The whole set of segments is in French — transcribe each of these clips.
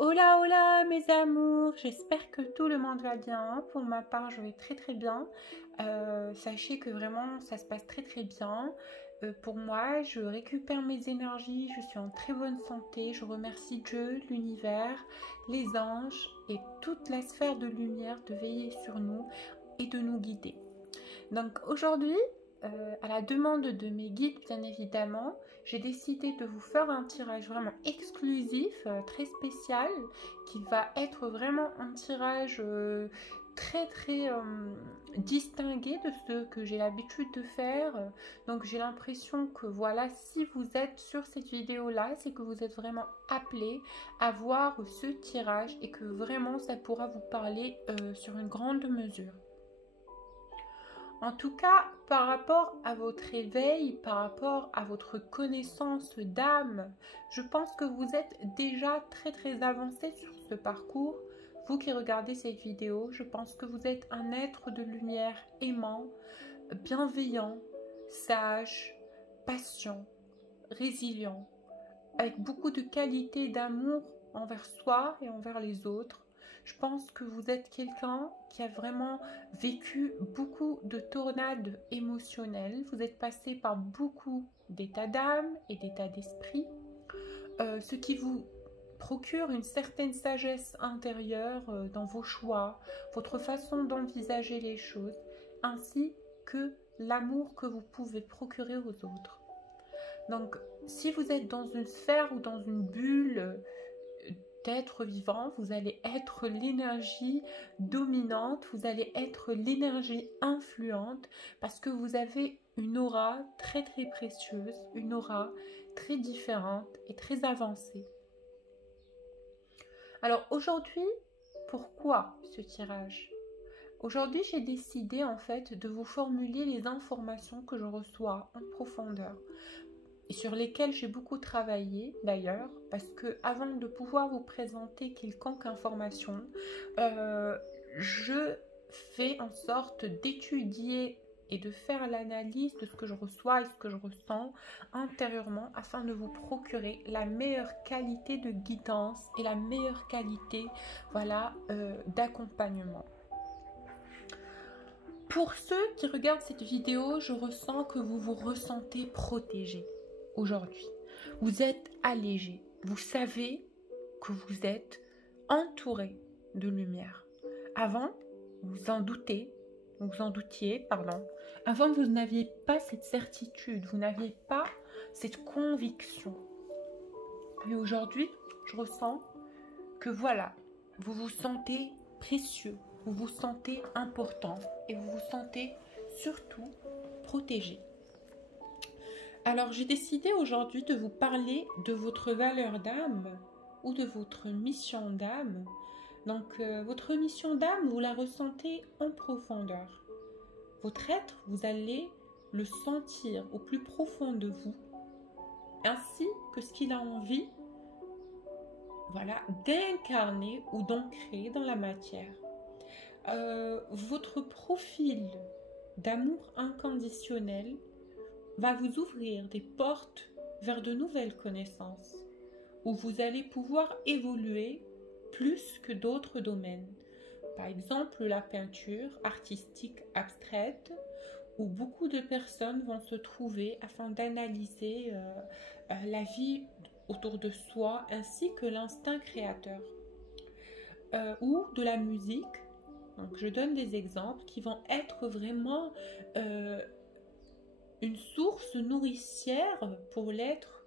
Hola, hola mes amours, j'espère que tout le monde va bien. Pour ma part, je vais très très bien. Sachez que vraiment ça se passe très très bien. Pour moi, je récupère mes énergies, je suis en très bonne santé. Je remercie Dieu, l'univers, les anges et toute la sphère de lumière de veiller sur nous et de nous guider. Donc aujourd'hui, à la demande de mes guides bien évidemment, j'ai décidé de vous faire un tirage vraiment exclusif, très spécial, qui va être vraiment un tirage très très distingué de ce que j'ai l'habitude de faire. Donc j'ai l'impression que voilà, si vous êtes sur cette vidéo là, c'est que vous êtes vraiment appelé à voir ce tirage et que vraiment ça pourra vous parler sur une grande mesure. En tout cas, par rapport à votre éveil, par rapport à votre connaissance d'âme, je pense que vous êtes déjà très très avancé sur ce parcours. Vous qui regardez cette vidéo, je pense que vous êtes un être de lumière aimant, bienveillant, sage, patient, résilient, avec beaucoup de qualités d'amour envers soi et envers les autres. Je pense que vous êtes quelqu'un qui a vraiment vécu beaucoup de tornades émotionnelles. Vous êtes passé par beaucoup d'états d'âme et d'états d'esprit, ce qui vous procure une certaine sagesse intérieure dans vos choix, votre façon d'envisager les choses, ainsi que l'amour que vous pouvez procurer aux autres. Donc, si vous êtes dans une sphère ou dans une bulle d'être vivant, vous allez être l'énergie dominante, vous allez être l'énergie influente parce que vous avez une aura très très précieuse, une aura très différente et très avancée. Alors aujourd'hui, pourquoi ce tirage? Aujourd'hui, j'ai décidé en fait de vous formuler les informations que je reçois en profondeur et sur lesquelles j'ai beaucoup travaillé d'ailleurs, parce que avant de pouvoir vous présenter quelconque information, je fais en sorte d'étudier et de faire l'analyse de ce que je reçois et ce que je ressens intérieurement afin de vous procurer la meilleure qualité de guidance et la meilleure qualité, voilà, d'accompagnement. Pour ceux qui regardent cette vidéo, je ressens que vous vous ressentez protégé aujourd'hui. Vous êtes allégé. Vous savez que vous êtes entouré de lumière. Avant, vous en doutiez, pardon. Avant, vous n'aviez pas cette certitude, vous n'aviez pas cette conviction. Mais aujourd'hui, je ressens que voilà, vous vous sentez précieux, vous vous sentez important et vous vous sentez surtout protégé. Alors j'ai décidé aujourd'hui de vous parler de votre valeur d'âme ou de votre mission d'âme. Donc votre mission d'âme, vous la ressentez en profondeur. Votre être, vous allez le sentir au plus profond de vous, ainsi que ce qu'il a envie, voilà, d'incarner ou d'ancrer dans la matière. Votre profil d'amour inconditionnel va vous ouvrir des portes vers de nouvelles connaissances, où vous allez pouvoir évoluer plus que d'autres domaines. Par exemple, la peinture artistique abstraite, où beaucoup de personnes vont se trouver afin d'analyser la vie autour de soi, ainsi que l'instinct créateur. Ou de la musique. Donc, je donne des exemples qui vont être vraiment une source nourricière pour l'être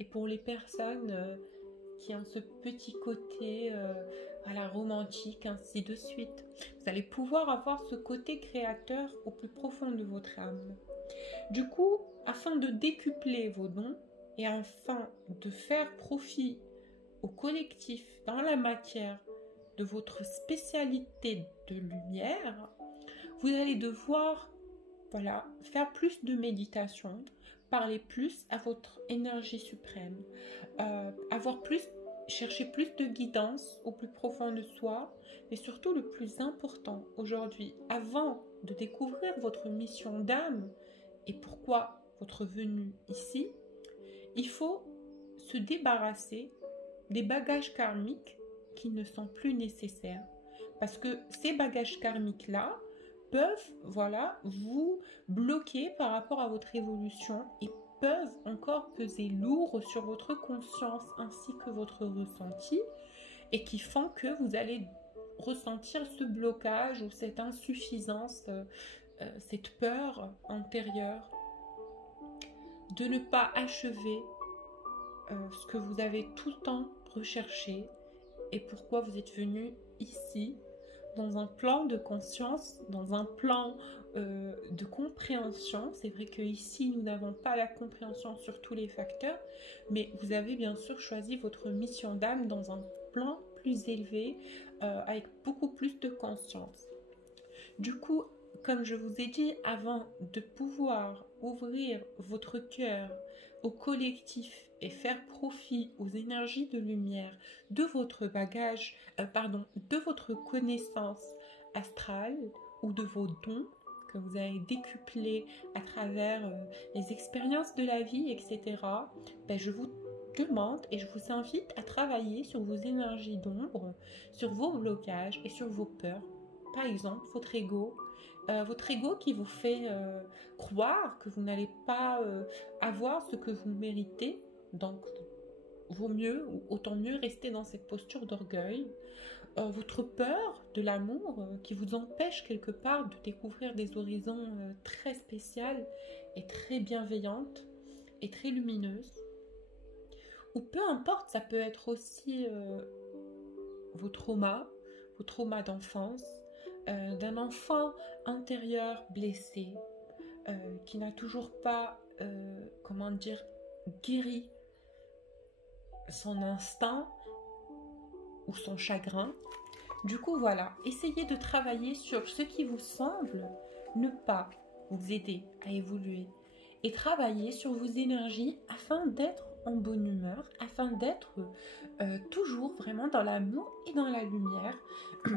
et pour les personnes qui ont ce petit côté voilà, romantique, ainsi de suite. Vous allez pouvoir avoir ce côté créateur au plus profond de votre âme. Du coup, afin de décupler vos dons et afin de faire profit au collectif dans la matière de votre spécialité de lumière, vous allez devoir voilà, faire plus de méditation, parler plus à votre énergie suprême, chercher plus de guidance au plus profond de soi, mais surtout le plus important aujourd'hui, avant de découvrir votre mission d'âme et pourquoi votre venue ici, il faut se débarrasser des bagages karmiques qui ne sont plus nécessaires. Parce que ces bagages karmiques-là peuvent, voilà, vous bloquer par rapport à votre évolution et peuvent encore peser lourd sur votre conscience ainsi que votre ressenti et qui font que vous allez ressentir ce blocage ou cette insuffisance, cette peur antérieure de ne pas achever ce que vous avez tout le temps recherché et pourquoi vous êtes venu ici dans un plan de conscience, dans un plan de compréhension. C'est vrai que ici nous n'avons pas la compréhension sur tous les facteurs, mais vous avez bien sûr choisi votre mission d'âme dans un plan plus élevé, avec beaucoup plus de conscience. Du coup, comme je vous ai dit, avant de pouvoir ouvrir votre cœur au collectif et faire profit aux énergies de lumière de votre bagage, de votre connaissance astrale ou de vos dons que vous avez décuplés à travers les expériences de la vie, etc., je vous demande et je vous invite à travailler sur vos énergies d'ombre, sur vos blocages et sur vos peurs. Par exemple, votre ego qui vous fait croire que vous n'allez pas avoir ce que vous méritez. Donc, vaut mieux, ou autant mieux, rester dans cette posture d'orgueil. Votre peur de l'amour qui vous empêche quelque part de découvrir des horizons très spéciales et très bienveillantes et très lumineuses. Ou peu importe, ça peut être aussi vos traumas d'enfance, d'un enfant intérieur blessé, qui n'a toujours pas, guéri son instinct ou son chagrin. Du coup, voilà, essayez de travailler sur ce qui vous semble ne pas vous aider à évoluer et travailler sur vos énergies afin d'être en bonne humeur, afin d'être toujours vraiment dans l'amour et dans la lumière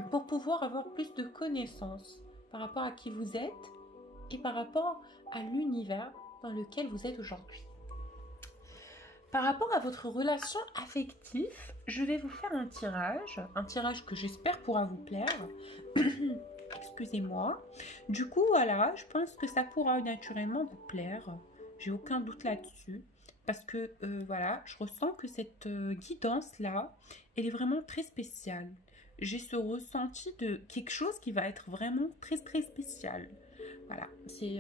pour pouvoir avoir plus de connaissances par rapport à qui vous êtes et par rapport à l'univers dans lequel vous êtes aujourd'hui. Par rapport à votre relation affective, je vais vous faire un tirage que j'espère pourra vous plaire. Excusez-moi. Du coup, voilà, je pense que ça pourra naturellement vous plaire. J'ai aucun doute là-dessus. Parce que, voilà, je ressens que cette guidance-là, elle est vraiment très spéciale. J'ai ce ressenti de quelque chose qui va être vraiment très, très spécial. Voilà, c'est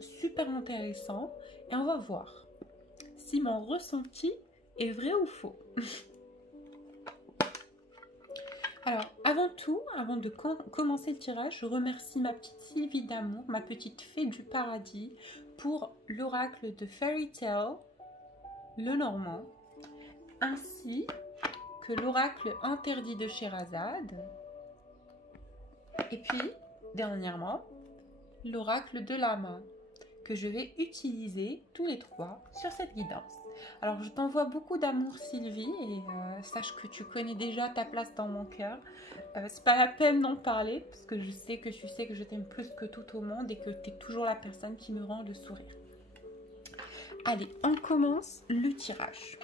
super intéressant. Et on va voir si mon ressenti est vrai ou faux. Alors, avant tout, avant de commencer le tirage, je remercie ma petite Sylvie d'amour, ma petite fée du paradis, pour l'oracle de Fairy Tale, le Normand, ainsi que l'oracle interdit de Sherazade, et puis, dernièrement, l'oracle de la main, que je vais utiliser tous les trois sur cette guidance. Alors, je t'envoie beaucoup d'amour, Sylvie, et sache que tu connais déjà ta place dans mon cœur. C'est pas la peine d'en parler, parce que je sais que tu sais que je t'aime plus que tout au monde et que tu es toujours la personne qui me rend le sourire. Allez, on commence le tirage.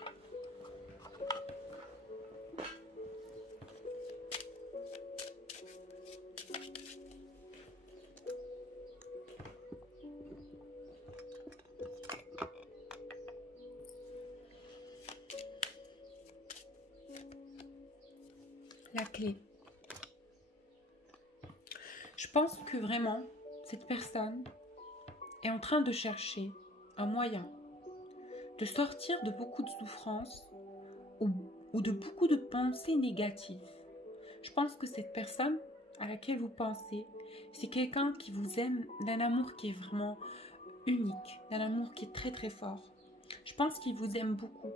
La clé. Je pense que vraiment, cette personne est en train de chercher un moyen de sortir de beaucoup de souffrances ou de beaucoup de pensées négatives. Je pense que cette personne à laquelle vous pensez, c'est quelqu'un qui vous aime d'un amour qui est vraiment unique, d'un amour qui est très très fort. Je pense qu'il vous aime beaucoup.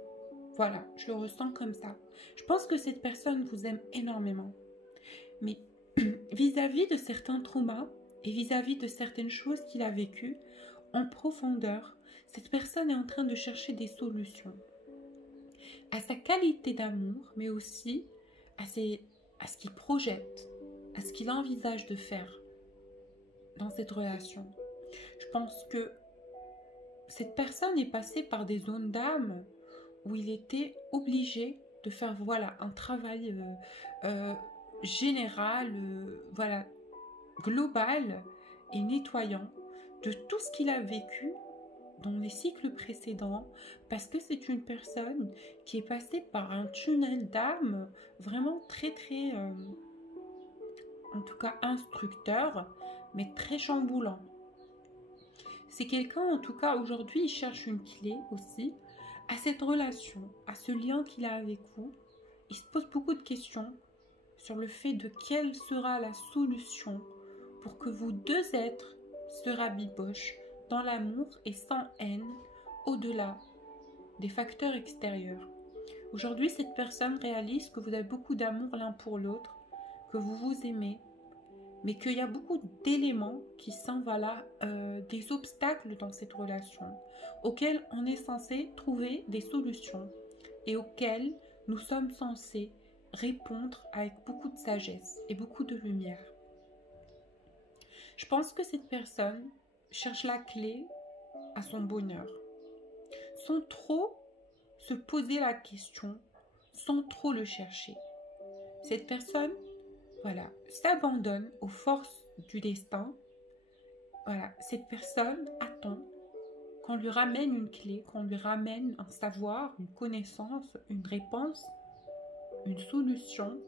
Voilà, je le ressens comme ça. Je pense que cette personne vous aime énormément. Mais vis-à-vis de certains traumas et vis-à-vis de certaines choses qu'il a vécues, en profondeur, cette personne est en train de chercher des solutions à sa qualité d'amour, mais aussi à ce qu'il projette, à ce qu'il envisage de faire dans cette relation. Je pense que cette personne est passée par des zones d'âme où il était obligé de faire voilà un travail général, voilà, global et nettoyant de tout ce qu'il a vécu dans les cycles précédents, parce que c'est une personne qui est passée par un tunnel d'âme vraiment très très, en tout cas instructeur, mais très chamboulant. C'est quelqu'un, en tout cas aujourd'hui, il cherche une clé aussi à cette relation, à ce lien qu'il a avec vous. Il se pose beaucoup de questions sur le fait de quelle sera la solution pour que vous deux êtres se rabibochent dans l'amour et sans haine, au-delà des facteurs extérieurs. Aujourd'hui, cette personne réalise que vous avez beaucoup d'amour l'un pour l'autre, que vous vous aimez, mais qu'il y a beaucoup d'éléments qui sont voilà, des obstacles dans cette relation, auxquels on est censé trouver des solutions et auxquels nous sommes censés répondre avec beaucoup de sagesse et beaucoup de lumière. Je pense que cette personne cherche la clé à son bonheur, sans trop se poser la question, sans trop le chercher. Cette personne, voilà, s'abandonne aux forces du destin. Voilà, cette personne attend qu'on lui ramène une clé, qu'on lui ramène un savoir, une connaissance, une réponse, une solution,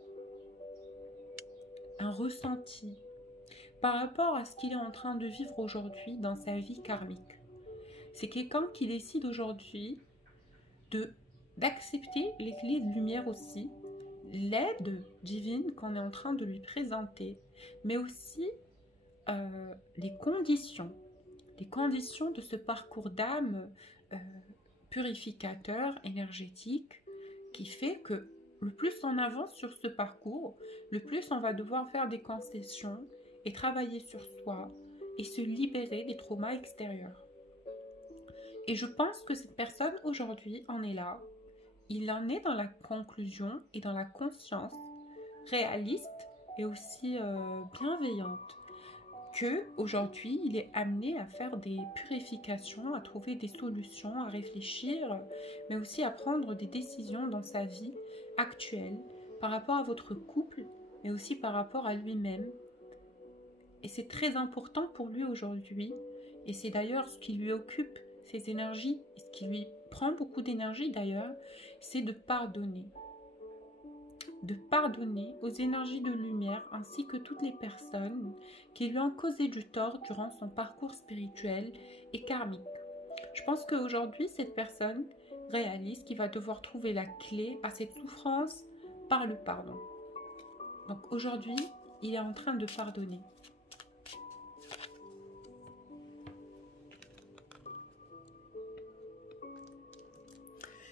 un ressenti par rapport à ce qu'il est en train de vivre aujourd'hui dans sa vie karmique. C'est quelqu'un qui décide aujourd'hui d'accepter les clés de lumière aussi, l'aide divine qu'on est en train de lui présenter, mais aussi les conditions de ce parcours d'âme purificateur, énergétique, qui fait que le plus on avance sur ce parcours, le plus on va devoir faire des concessions et travailler sur soi et se libérer des traumas extérieurs. Et je pense que cette personne aujourd'hui en est là. Il en est dans la conclusion et dans la conscience réaliste et aussi bienveillante que aujourd'hui il est amené à faire des purifications, à trouver des solutions, à réfléchir, mais aussi à prendre des décisions dans sa vie actuelle par rapport à votre couple, mais aussi par rapport à lui-même. Et c'est très important pour lui aujourd'hui, et c'est d'ailleurs ce qui lui occupe ses énergies, et ce qui lui prend beaucoup d'énergie d'ailleurs, c'est de pardonner aux énergies de lumière ainsi que toutes les personnes qui lui ont causé du tort durant son parcours spirituel et karmique. Je pense qu'aujourd'hui, cette personne réalise qu'il va devoir trouver la clé à cette souffrance par le pardon. Donc aujourd'hui, il est en train de pardonner.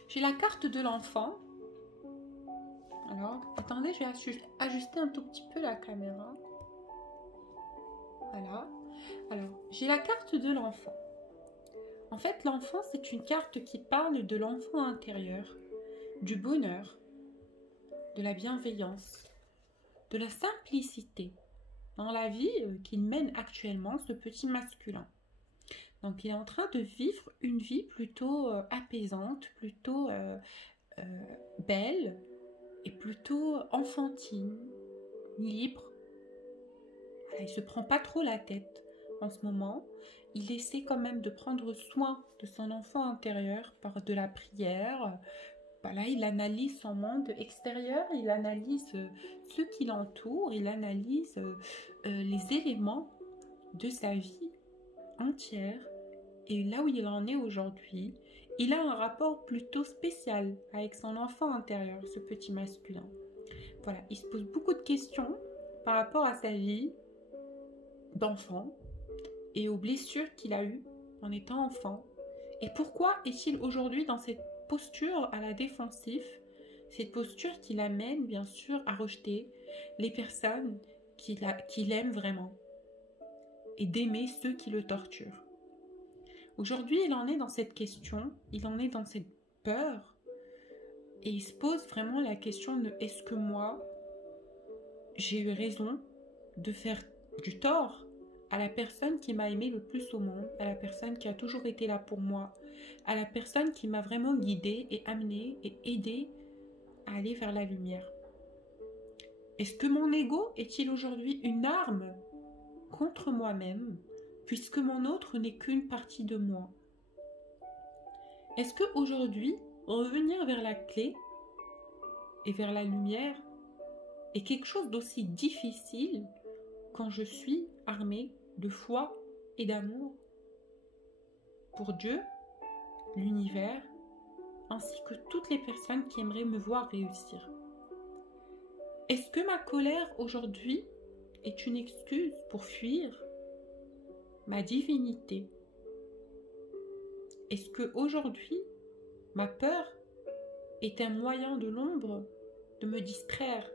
J'ai la carte de l'enfant. Alors, attendez, je vais ajuster un tout petit peu la caméra. Voilà. Alors, j'ai la carte de l'enfant. En fait, l'enfant, c'est une carte qui parle de l'enfant intérieur, du bonheur, de la bienveillance, de la simplicité dans la vie qu'il mène actuellement, ce petit masculin. Donc, il est en train de vivre une vie plutôt apaisante, plutôt belle et plutôt enfantine, libre. Voilà, il ne se prend pas trop la tête en ce moment. Il essaie quand même de prendre soin de son enfant intérieur par de la prière. Voilà, il analyse son monde extérieur, il analyse ce qui l'entoure, il analyse les éléments de sa vie entière. Et là où il en est aujourd'hui, il a un rapport plutôt spécial avec son enfant intérieur, ce petit masculin. Voilà, il se pose beaucoup de questions par rapport à sa vie d'enfant et aux blessures qu'il a eues en étant enfant. Et pourquoi est-il aujourd'hui dans cette posture à la défensive, cette posture qui l'amène bien sûr à rejeter les personnes qu'il aime vraiment et d'aimer ceux qui le torturent. Aujourd'hui, il en est dans cette question, il en est dans cette peur et il se pose vraiment la question de est-ce que moi, j'ai eu raison de faire du tort à la personne qui m'a aimé le plus au monde, à la personne qui a toujours été là pour moi, à la personne qui m'a vraiment guidée et amenée et aidée à aller vers la lumière? Est-ce que mon ego est-il aujourd'hui une arme contre moi-même, puisque mon autre n'est qu'une partie de moi? Est-ce que aujourd'hui, revenir vers la clé et vers la lumière est quelque chose d'aussi difficile quand je suis armée de foi et d'amour pour Dieu, l'univers, ainsi que toutes les personnes qui aimeraient me voir réussir? Est-ce que ma colère aujourd'hui est une excuse pour fuir ma divinité? Est-ce que aujourd'hui ma peur est un moyen de l'ombre de me distraire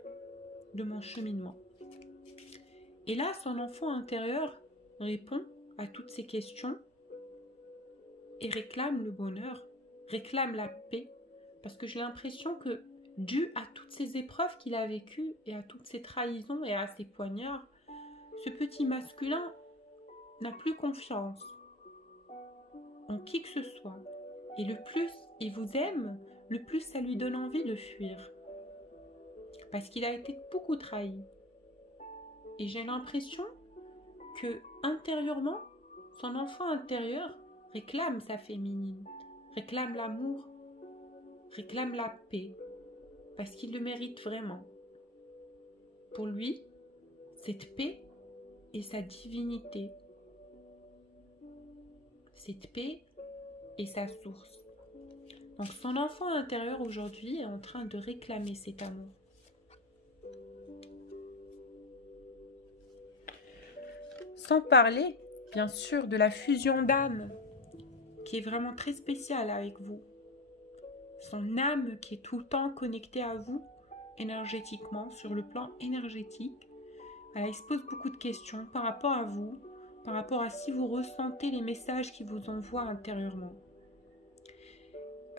de mon cheminement? Et là, son enfant intérieur répond à toutes ces questions et réclame le bonheur, réclame la paix, parce que j'ai l'impression que dû à toutes ces épreuves qu'il a vécues et à toutes ces trahisons et à ces poignards, ce petit masculin n'a plus confiance en qui que ce soit. Et le plus il vous aime, le plus ça lui donne envie de fuir. Parce qu'il a été beaucoup trahi. Et j'ai l'impression que intérieurement, son enfant intérieur réclame sa féminine, réclame l'amour, réclame la paix. Parce qu'il le mérite vraiment. Pour lui, cette paix est sa divinité. Cette paix est sa source. Donc son enfant intérieur aujourd'hui est en train de réclamer cet amour. Sans parler, bien sûr, de la fusion d'âme qui est vraiment très spéciale avec vous. Son âme qui est tout le temps connectée à vous énergétiquement, sur le plan énergétique. Elle se pose beaucoup de questions par rapport à vous, par rapport à si vous ressentez les messages qu'il vous envoie intérieurement.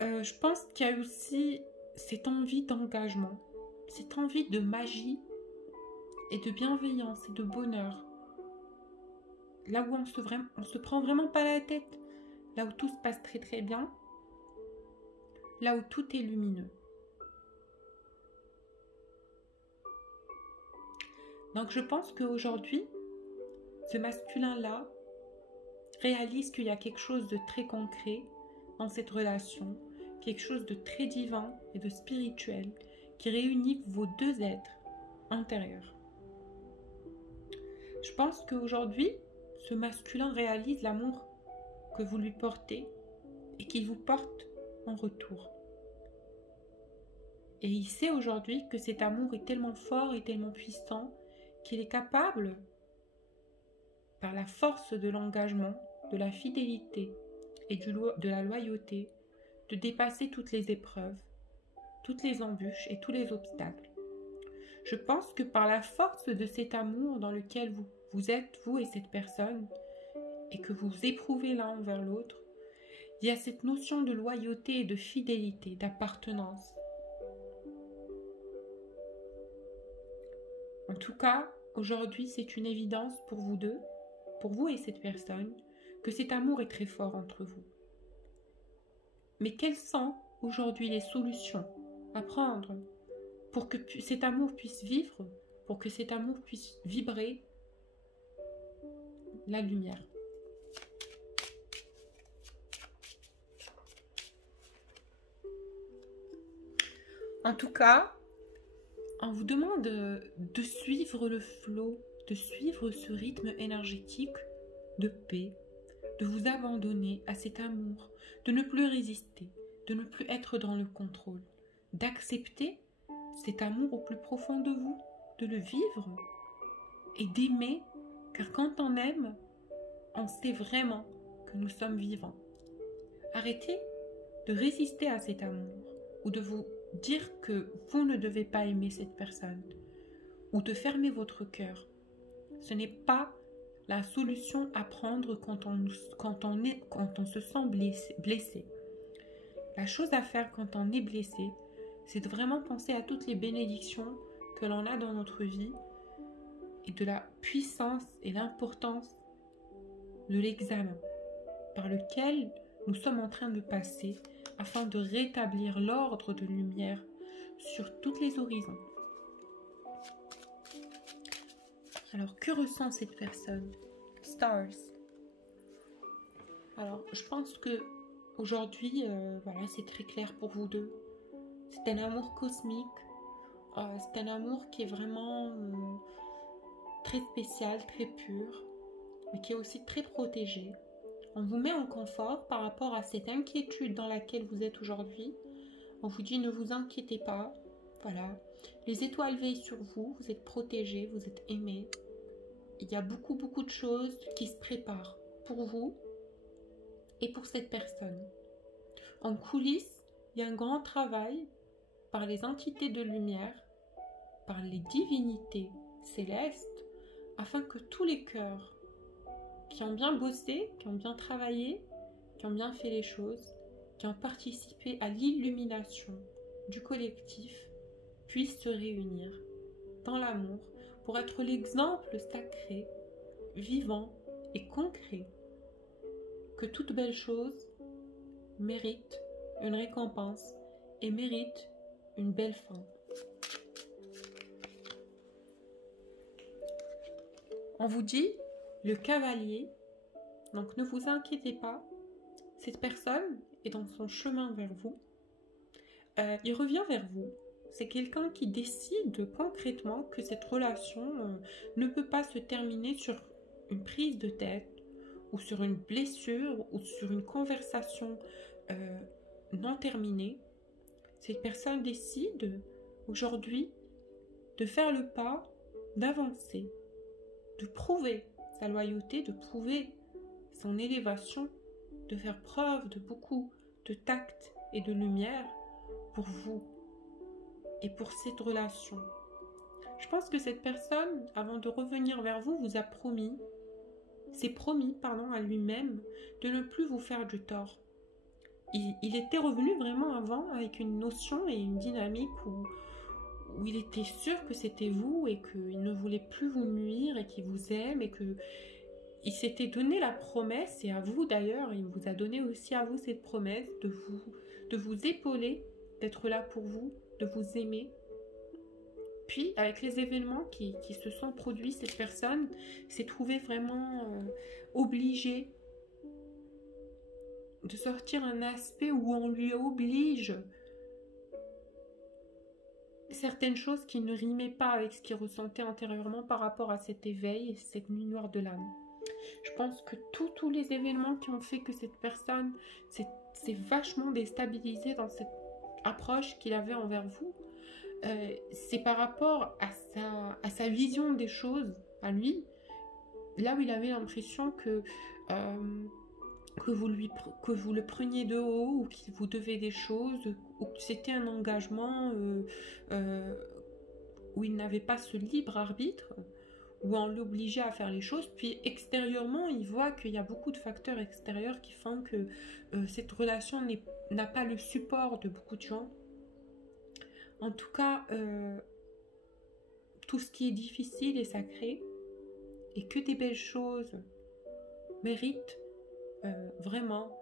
Je pense qu'il y a aussi cette envie d'engagement, cette envie de magie et de bienveillance et de bonheur. Là où on se prend vraiment pas la tête, là où tout se passe très très bien, là où tout est lumineux. Donc je pense qu'aujourd'hui, ce masculin-là réalise qu'il y a quelque chose de très concret dans cette relation, quelque chose de très divin et de spirituel qui réunit vos deux êtres intérieurs. Je pense qu'aujourd'hui, ce masculin réalise l'amour que vous lui portez et qu'il vous porte en retour. Et il sait aujourd'hui que cet amour est tellement fort et tellement puissant qu'il est capable, par la force de l'engagement, de la fidélité et de la loyauté, de dépasser toutes les épreuves, toutes les embûches et tous les obstacles. Je pense que par la force de cet amour dans lequel vous êtes, vous et cette personne, et que vous éprouvez l'un envers l'autre, il y a cette notion de loyauté et de fidélité, d'appartenance. En tout cas, aujourd'hui, c'est une évidence pour vous deux, pour vous et cette personne, que cet amour est très fort entre vous. Mais quelles sont aujourd'hui les solutions à prendre pour que cet amour puisse vivre, pour que cet amour puisse vibrer la lumière? En tout cas, on vous demande de suivre le flot, de suivre ce rythme énergétique de paix, de vous abandonner à cet amour, de ne plus résister, de ne plus être dans le contrôle, d'accepter cet amour au plus profond de vous, de le vivre et d'aimer, car quand on aime, on sait vraiment que nous sommes vivants. Arrêtez de résister à cet amour ou de vous dire que vous ne devez pas aimer cette personne ou de fermer votre cœur. Ce n'est pas la solution à prendre quand on se sent blessé. La chose à faire quand on est blessé, c'est de vraiment penser à toutes les bénédictions que l'on a dans notre vie et de la puissance et l'importance de l'examen par lequel nous sommes en train de passer afin de rétablir l'ordre de lumière, sur tous les horizons. Alors, que ressent cette personne? Stars. Alors, je pense que aujourd'hui, voilà, c'est très clair pour vous deux. C'est un amour cosmique. C'est un amour qui est vraiment très spécial, très pur, mais qui est aussi très protégé. On vous met en confort par rapport à cette inquiétude dans laquelle vous êtes aujourd'hui. On vous dit ne vous inquiétez pas. Voilà. Les étoiles veillent sur vous. Vous êtes protégés, vous êtes aimés. Il y a beaucoup de choses qui se préparent pour vous et pour cette personne. En coulisses, il y a un grand travail par les entités de lumière, par les divinités célestes, afin que tous les cœurs qui ont bien bossé, qui ont bien travaillé, qui ont bien fait les choses, qui ont participé à l'illumination du collectif, puissent se réunir dans l'amour pour être l'exemple sacré, vivant et concret que toute belle chose mérite une récompense et mérite une belle fin. On vous dit le cavalier, donc ne vous inquiétez pas, cette personne est dans son chemin vers vous, il revient vers vous. C'est quelqu'un qui décide concrètement que cette relation ne peut pas se terminer sur une prise de tête ou sur une blessure ou sur une conversation non terminée. Cette personne décide aujourd'hui de faire le pas, d'avancer, de prouver sa loyauté, de prouver son élévation, de faire preuve de beaucoup de tact et de lumière pour vous et pour cette relation. Je pense que cette personne, avant de revenir vers vous, vous a promis, s'est promis, à lui-même de ne plus vous faire du tort. Il était revenu vraiment avant avec une notion et une dynamique où il était sûr que c'était vous et qu'il ne voulait plus vous nuire et qu'il vous aime et qu'il s'était donné la promesse, et à vous d'ailleurs, il vous a donné aussi à vous cette promesse de vous épauler, d'être là pour vous, de vous aimer. Puis, avec les événements qui se sont produits, cette personne s'est trouvée vraiment obligée de sortir un aspect où on lui oblige certaines choses qui ne rimaient pas avec ce qu'il ressentait antérieurement par rapport à cet éveil et cette nuit noire de l'âme. Je pense que tous les événements qui ont fait que cette personne s'est vachement déstabilisée dans cette approche qu'il avait envers vous, c'est par rapport à sa vision des choses, à lui, là où il avait l'impression que vous le preniez de haut, ou qu'il vous devait des choses, ou que c'était un engagement où il n'avait pas ce libre arbitre, où on l'obligeait à faire les choses. Puis extérieurement, il voit qu'il y a beaucoup de facteurs extérieurs qui font que cette relation n'a pas le support de beaucoup de gens. En tout cas, tout ce qui est difficile est sacré, et que des belles choses méritent vraiment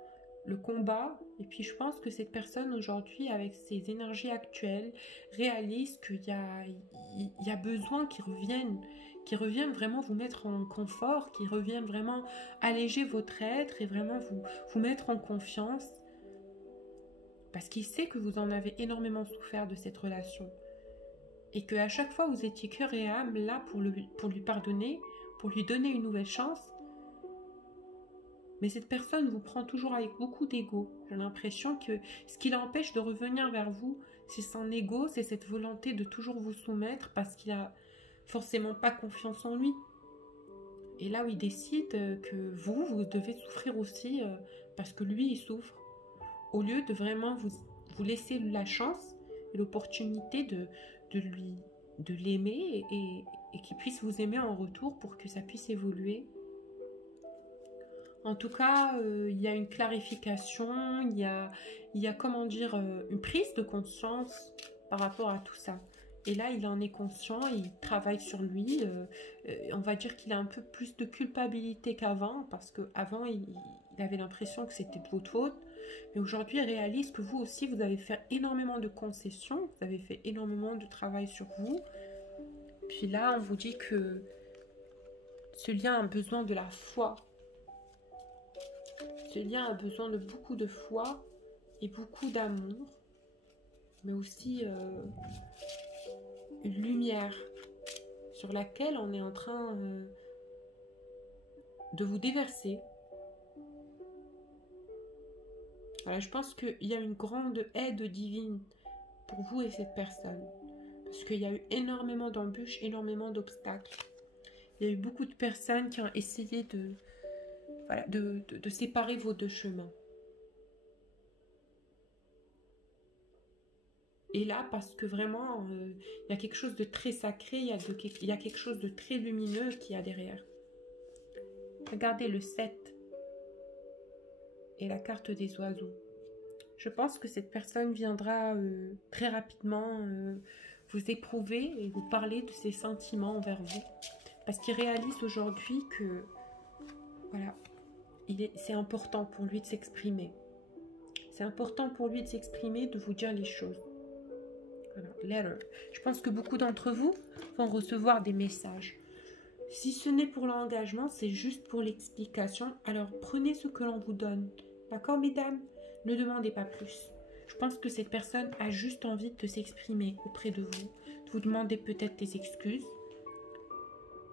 le combat. Et puis je pense que cette personne aujourd'hui, avec ses énergies actuelles, réalise qu'il y a besoin qu'ils reviennent vraiment vous mettre en confort, qu'ils reviennent vraiment alléger votre être et vraiment vous mettre en confiance, parce qu'il sait que vous en avez énormément souffert de cette relation et qu'à chaque fois vous étiez cœur et âme là pour lui pardonner, pour lui donner une nouvelle chance. Mais cette personne vous prend toujours avec beaucoup d'ego. J'ai l'impression que ce qui l'empêche de revenir vers vous, c'est son ego, c'est cette volonté de toujours vous soumettre parce qu'il a forcément pas confiance en lui. Et là où il décide que vous devez souffrir aussi parce que lui, il souffre. Au lieu de vraiment vous laisser la chance et l'opportunité de l'aimer et qu'il puisse vous aimer en retour pour que ça puisse évoluer. En tout cas, il y a une clarification, il y a comment dire, une prise de conscience par rapport à tout ça. Et là, il en est conscient, il travaille sur lui. On va dire qu'il a un peu plus de culpabilité qu'avant, parce qu'avant, il avait l'impression que c'était de votre faute. Mais aujourd'hui, il réalise que vous aussi, vous avez fait énormément de concessions, vous avez fait énormément de travail sur vous. Puis là, on vous dit que ce lien a besoin de la foi. Ce lien a besoin de beaucoup de foi et beaucoup d'amour, mais aussi une lumière sur laquelle on est en train de vous déverser. Voilà, je pense qu'il y a une grande aide divine pour vous et cette personne. Parce qu'il y a eu énormément d'embûches, énormément d'obstacles. Il y a eu beaucoup de personnes qui ont essayé de séparer vos deux chemins. Et là, parce que vraiment, il y a quelque chose de très sacré, il y a quelque chose de très lumineux qui y a derrière. Regardez le 7 et la carte des oiseaux. Je pense que cette personne viendra très rapidement vous éprouver et vous parler de ses sentiments envers vous. Parce qu'il réalise aujourd'hui que, voilà, c'est important pour lui de s'exprimer. C'est important pour lui de s'exprimer, de vous dire les choses. Voilà, letter. Je pense que beaucoup d'entre vous vont recevoir des messages. Si ce n'est pour l'engagement, c'est juste pour l'explication. Alors prenez ce que l'on vous donne. D'accord, mesdames? Ne demandez pas plus. Je pense que cette personne a juste envie de s'exprimer auprès de vous demander peut-être des excuses,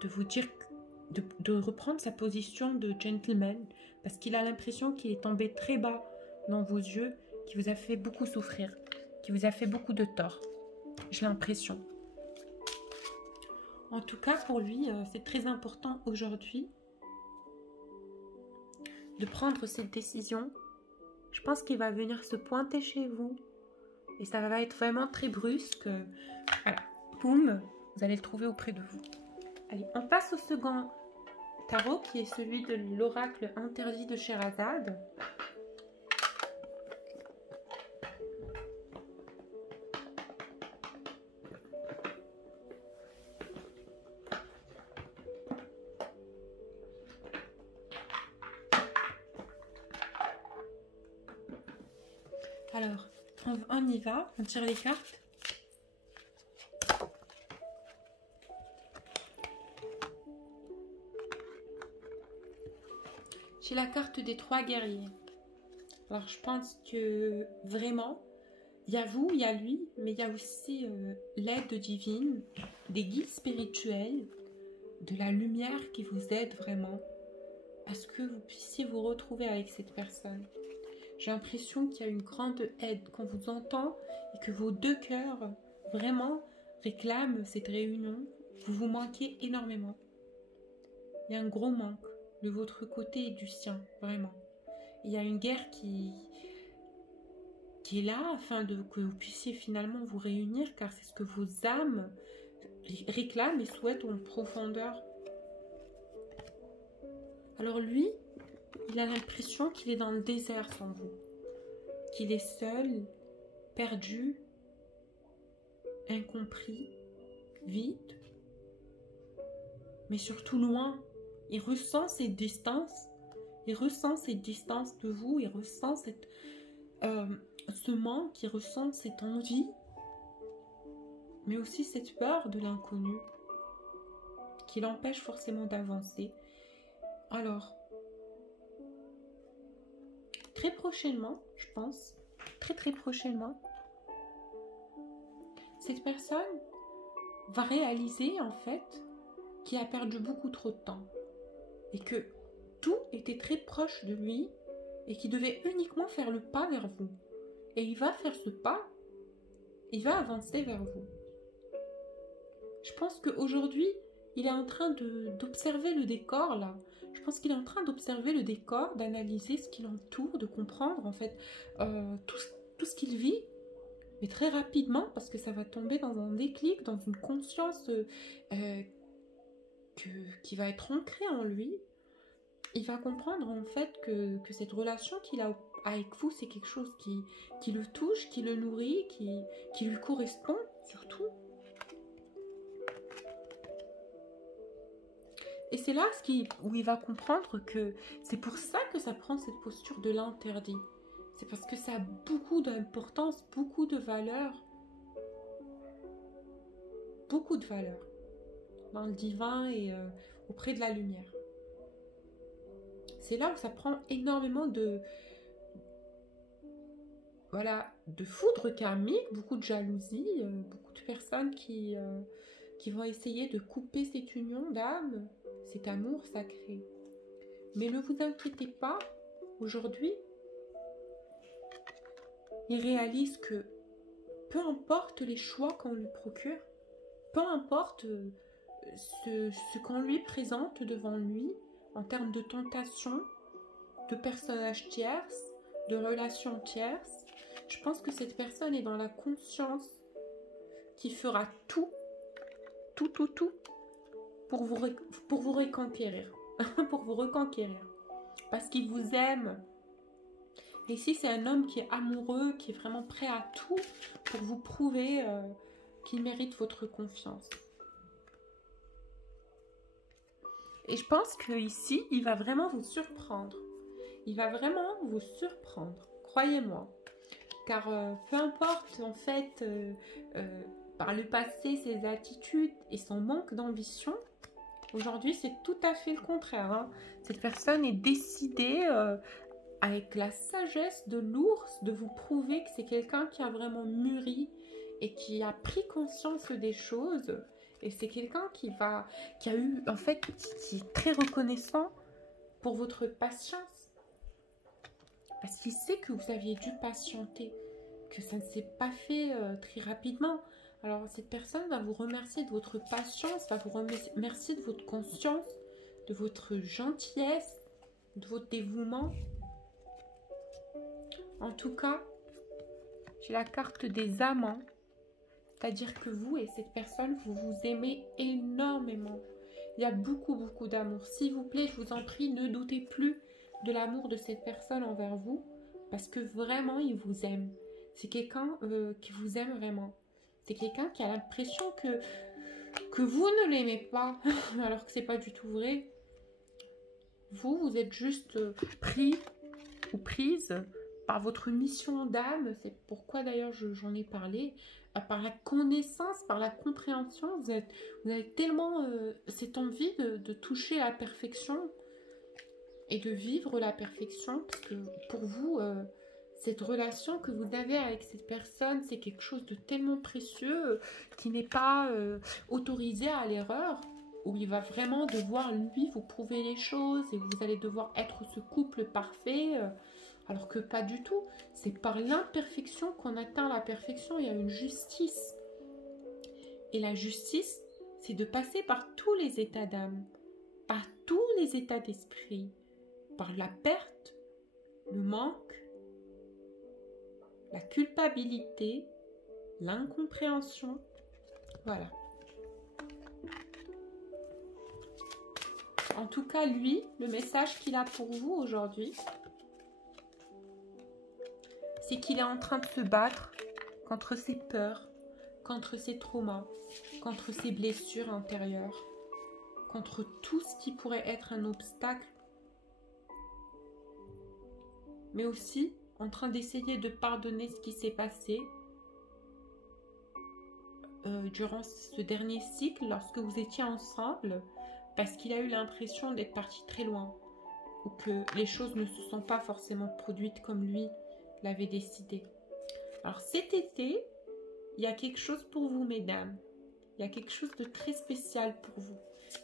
de vous dire, de reprendre sa position de gentleman, parce qu'il a l'impression qu'il est tombé très bas dans vos yeux, qui vous a fait beaucoup souffrir, qui vous a fait beaucoup de tort. J'ai l'impression. En tout cas, pour lui, c'est très important aujourd'hui de prendre cette décision. Je pense qu'il va venir se pointer chez vous. Et ça va être vraiment très brusque. Voilà. Boum, vous allez le trouver auprès de vous. Allez, on passe au second tarot, qui est celui de l'oracle interdit de Sherazade. Alors, on y va, on tire les cartes. J'ai la carte des 3 guerriers. Alors, je pense que vraiment, il y a vous, il y a lui, mais il y a aussi l'aide divine, des guides spirituels, de la lumière qui vous aide vraiment à ce que vous puissiez vous retrouver avec cette personne. J'ai l'impression qu'il y a une grande aide, qu'on vous entend et que vos deux cœurs vraiment réclament cette réunion. Vous vous manquez énormément. Il y a un gros manque de votre côté et du sien, vraiment. Il y a une guerre qui est là afin que vous puissiez finalement vous réunir, car c'est ce que vos âmes réclament et souhaitent en profondeur. Alors lui, il a l'impression qu'il est dans le désert sans vous, qu'il est seul, perdu, incompris, vide, mais surtout loin. Il ressent cette distance, de vous, il ressent ce manque, il ressent cette envie, mais aussi cette peur de l'inconnu qui l'empêche forcément d'avancer. Alors, très prochainement, je pense, très prochainement, cette personne va réaliser en fait qu'il a perdu beaucoup trop de temps et que tout était très proche de lui et qu'il devait uniquement faire le pas vers vous. Et il va faire ce pas, il va avancer vers vous. Je pense qu'aujourd'hui, il est en train d'observer le décor là. Je pense qu'il est en train d'observer le décor, d'analyser ce qui l'entoure, de comprendre en fait tout ce qu'il vit, mais très rapidement, parce que ça va tomber dans un déclic, dans une conscience qui va être ancrée en lui. Il va comprendre en fait que cette relation qu'il a avec vous, c'est quelque chose qui le touche, qui le nourrit, qui lui correspond surtout. Et c'est là où il va comprendre que c'est pour ça que ça prend cette posture de l'interdit. c'est parce que ça a beaucoup d'importance, beaucoup de valeur dans le divin et auprès de la lumière. C'est là où ça prend énormément de foudre karmique, beaucoup de jalousie, beaucoup de personnes qui vont essayer de couper cette union d'âme, cet amour sacré. Mais ne vous inquiétez pas, aujourd'hui, il réalise que peu importe les choix qu'on lui procure, peu importe ce qu'on lui présente devant lui, en termes de tentation, de personnages tierces, de relations tierces, je pense que cette personne est dans la conscience qui fera tout pour vous reconquérir. Pour vous reconquérir. Parce qu'il vous aime. Et si c'est un homme qui est amoureux, qui est vraiment prêt à tout pour vous prouver qu'il mérite votre confiance. Et je pense qu'ici, il va vraiment vous surprendre. Il va vraiment vous surprendre. Croyez-moi. Car peu importe, en fait, par le passé, ses attitudes et son manque d'ambition, aujourd'hui, c'est tout à fait le contraire. Hein. Cette personne est décidée, avec la sagesse de l'ours, de vous prouver que c'est quelqu'un qui a vraiment mûri et qui a pris conscience des choses. Et c'est quelqu'un qui a eu, en fait, qui est très reconnaissant pour votre patience. Parce qu'il sait que vous aviez dû patienter, que ça ne s'est pas fait très rapidement. Alors, cette personne va vous remercier de votre patience, va vous remercier de votre conscience, de votre gentillesse, de votre dévouement. En tout cas, j'ai la carte des amants. C'est-à-dire que vous et cette personne, vous vous aimez énormément. Il y a beaucoup d'amour. S'il vous plaît, je vous en prie, ne doutez plus de l'amour de cette personne envers vous. Parce que vraiment, il vous aime. C'est quelqu'un qui vous aime vraiment. C'est quelqu'un qui a l'impression que vous ne l'aimez pas. Alors que c'est pas du tout vrai. Vous êtes juste pris ou prise par votre mission d'âme. C'est pourquoi d'ailleurs j'en ai parlé. Par la connaissance, par la compréhension, vous avez tellement cette envie de toucher la perfection et de vivre la perfection, parce que pour vous, cette relation que vous avez avec cette personne, c'est quelque chose de tellement précieux qui n'est pas autorisé à l'erreur, où il va vraiment devoir, lui, vous prouver les choses et vous allez devoir être ce couple parfait. Alors que pas du tout. C'est par l'imperfection qu'on atteint la perfection. Il y a une justice. Et la justice, c'est de passer par tous les états d'âme, par tous les états d'esprit, par la perte, le manque, la culpabilité, l'incompréhension. Voilà. En tout cas, lui, le message qu'il a pour vous aujourd'hui, c'est qu'il est en train de se battre contre ses peurs, contre ses traumas, contre ses blessures intérieures, contre tout ce qui pourrait être un obstacle, mais aussi en train d'essayer de pardonner ce qui s'est passé durant ce dernier cycle, lorsque vous étiez ensemble, parce qu'il a eu l'impression d'être parti très loin, ou que les choses ne se sont pas forcément produites comme lui l'avait décidé. Alors cet été, il y a quelque chose pour vous, mesdames. Il y a quelque chose de très spécial pour vous.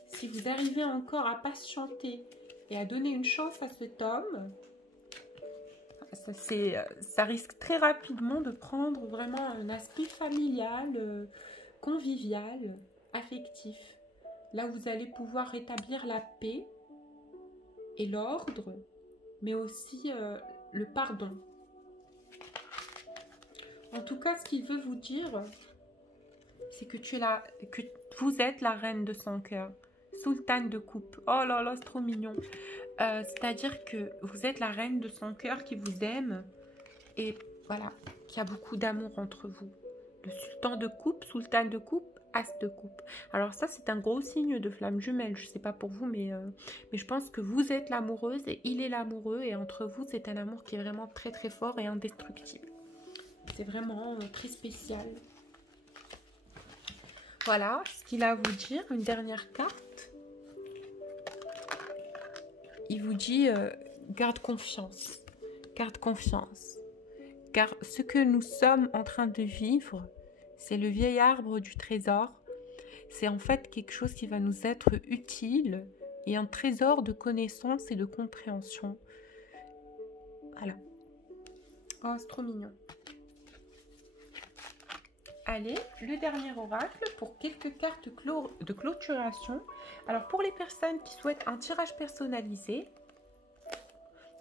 Si vous arrivez encore à patienter et à donner une chance à cet homme, ça risque très rapidement de prendre vraiment un aspect familial, convivial, affectif. Là, vous allez pouvoir rétablir la paix et l'ordre, mais aussi le pardon. En tout cas, ce qu'il veut vous dire, c'est que vous êtes la reine de son cœur. Sultane de coupe. Oh là là, c'est trop mignon. C'est-à-dire que vous êtes la reine de son cœur qui vous aime. Et voilà, qu'il y a beaucoup d'amour entre vous. Le sultan de coupe, sultane de coupe, As de coupe. Alors ça, c'est un gros signe de flamme jumelle. Je sais pas pour vous, mais je pense que vous êtes l'amoureuse et il est l'amoureux. Et entre vous, c'est un amour qui est vraiment très très fort et indestructible. C'est vraiment très spécial. Voilà ce qu'il a à vous dire. Une dernière carte. Il vous dit garde confiance. Garde confiance. Car ce que nous sommes en train de vivre, c'est le vieil arbre du trésor. C'est en fait quelque chose qui va nous être utile et un trésor de connaissances et de compréhension. Voilà. Oh, c'est trop mignon. Allez, le dernier oracle pour quelques cartes de clôturation. Alors, pour les personnes qui souhaitent un tirage personnalisé,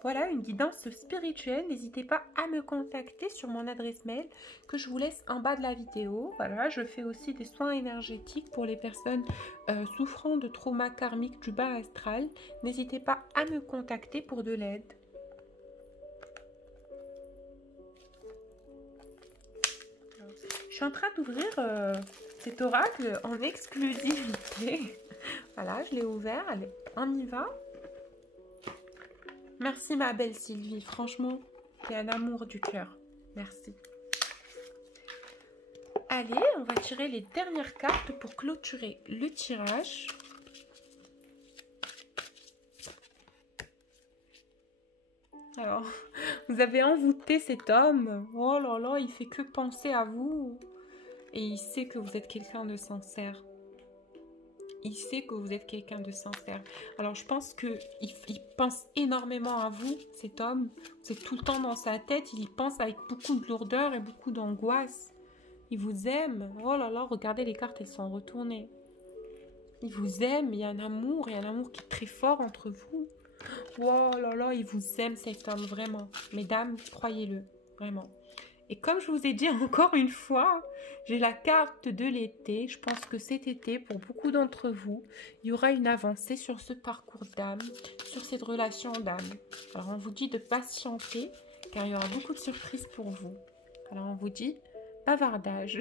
voilà, une guidance spirituelle. N'hésitez pas à me contacter sur mon adresse mail que je vous laisse en bas de la vidéo. Voilà, je fais aussi des soins énergétiques pour les personnes souffrant de trauma karmique du bas astral. N'hésitez pas à me contacter pour de l'aide. Je suis en train d'ouvrir cet oracle en exclusivité. Voilà, je l'ai ouvert. Allez, on y va. Merci ma belle Sylvie, franchement, c'est un amour du cœur. Merci. Allez, on va tirer les dernières cartes pour clôturer le tirage. Alors, vous avez envoûté cet homme. Oh là là, il fait que penser à vous. Et il sait que vous êtes quelqu'un de sincère. Il sait que vous êtes quelqu'un de sincère. Alors, je pense qu'il pense énormément à vous, cet homme. Vous êtes tout le temps dans sa tête. Il y pense avec beaucoup de lourdeur et beaucoup d'angoisse. Il vous aime. Oh là là, regardez, les cartes, elles sont retournées. Il vous aime. Il y a un amour qui est très fort entre vous. Oh là là, il vous aime, cet homme, vraiment. Mesdames, croyez-le, vraiment. Et comme je vous ai dit encore une fois, j'ai la carte de l'été. Je pense que cet été, pour beaucoup d'entre vous, il y aura une avancée sur ce parcours d'âme, sur cette relation d'âme. Alors, on vous dit de patienter, car il y aura beaucoup de surprises pour vous. Alors, on vous dit bavardage.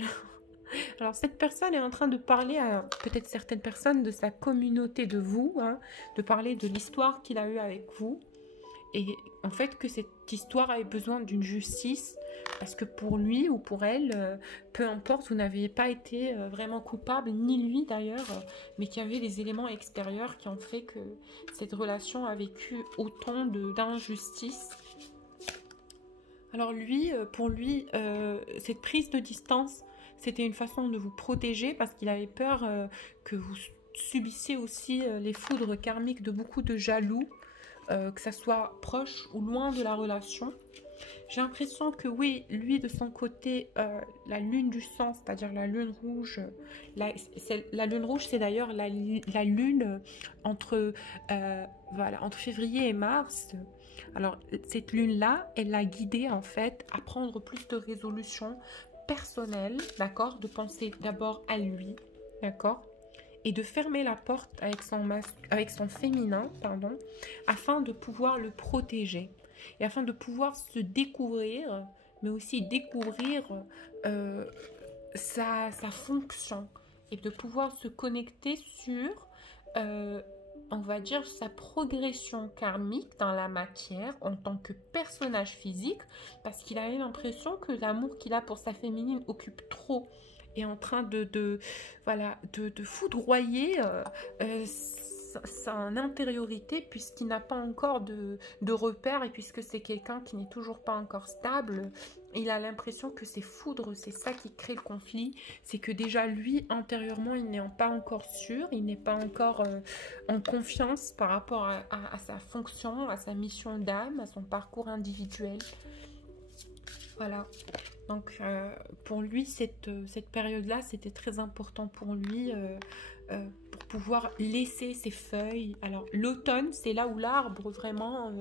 Alors, cette personne est en train de parler à peut-être certaines personnes de sa communauté de vous, hein, de parler de l'histoire qu'il a eue avec vous. Et en fait, que cette histoire avait besoin d'une justice, parce que pour lui ou pour elle, peu importe, vous n'aviez pas été vraiment coupable, ni lui d'ailleurs, mais qu'il y avait des éléments extérieurs qui ont fait que cette relation a vécu autant d'injustice. Alors lui, pour lui, cette prise de distance, c'était une façon de vous protéger, parce qu'il avait peur que vous subissiez aussi les foudres karmiques de beaucoup de jaloux, que ça soit proche ou loin de la relation. J'ai l'impression que oui, lui de son côté, la lune du sang, c'est-à-dire la lune rouge, la lune rouge c'est d'ailleurs la lune entre, voilà, entre février et mars. Alors cette lune-là, elle l'a guidé en fait à prendre plus de résolutions personnelles, d'accord, de penser d'abord à lui, d'accord, et de fermer la porte avec son féminin, pardon, afin de pouvoir le protéger et afin de pouvoir se découvrir, mais aussi découvrir sa fonction et de pouvoir se connecter sur, on va dire, sa progression karmique dans la matière en tant que personnage physique, parce qu'il avait l'impression que l'amour qu'il a pour sa féminine occupe trop, est en train de foudroyer son intériorité, puisqu'il n'a pas encore de repères et puisque c'est quelqu'un qui n'est toujours pas encore stable. Il a l'impression que ces foudres, c'est ça qui crée le conflit. C'est que déjà lui, intérieurement, il n'est pas encore sûr, il n'est pas encore en confiance par rapport à sa fonction, à sa mission d'âme, à son parcours individuel. Voilà. Donc, pour lui, cette période-là, c'était très important pour lui pour pouvoir laisser ses feuilles. Alors, l'automne, c'est là où l'arbre vraiment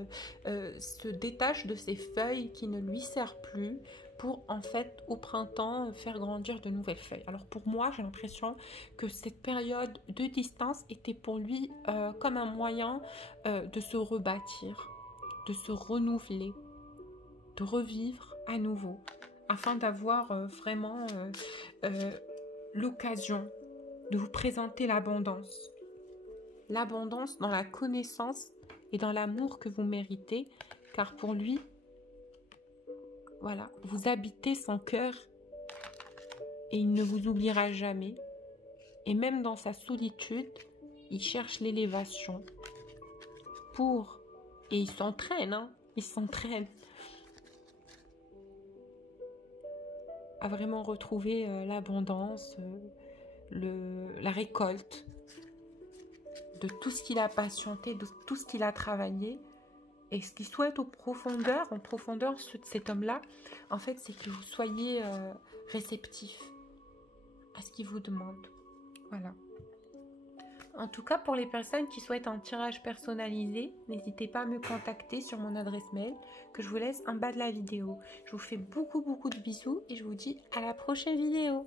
se détache de ses feuilles qui ne lui servent plus pour, en fait, au printemps, faire grandir de nouvelles feuilles. Alors, pour moi, j'ai l'impression que cette période de distance était pour lui comme un moyen de se rebâtir, de se renouveler, de revivre à nouveau, afin d'avoir vraiment l'occasion de vous présenter l'abondance. L'abondance dans la connaissance et dans l'amour que vous méritez, car pour lui, voilà, vous habitez son cœur et il ne vous oubliera jamais. Et même dans sa solitude, il cherche l'élévation et il s'entraîne, hein, il s'entraîne à vraiment retrouver l'abondance, la récolte de tout ce qu'il a patienté, de tout ce qu'il a travaillé. Et ce qu'il souhaite en profondeur de cet homme-là, en fait, c'est que vous soyez réceptif à ce qu'il vous demande. Voilà. En tout cas, pour les personnes qui souhaitent un tirage personnalisé, n'hésitez pas à me contacter sur mon adresse mail que je vous laisse en bas de la vidéo. Je vous fais beaucoup de bisous et je vous dis à la prochaine vidéo.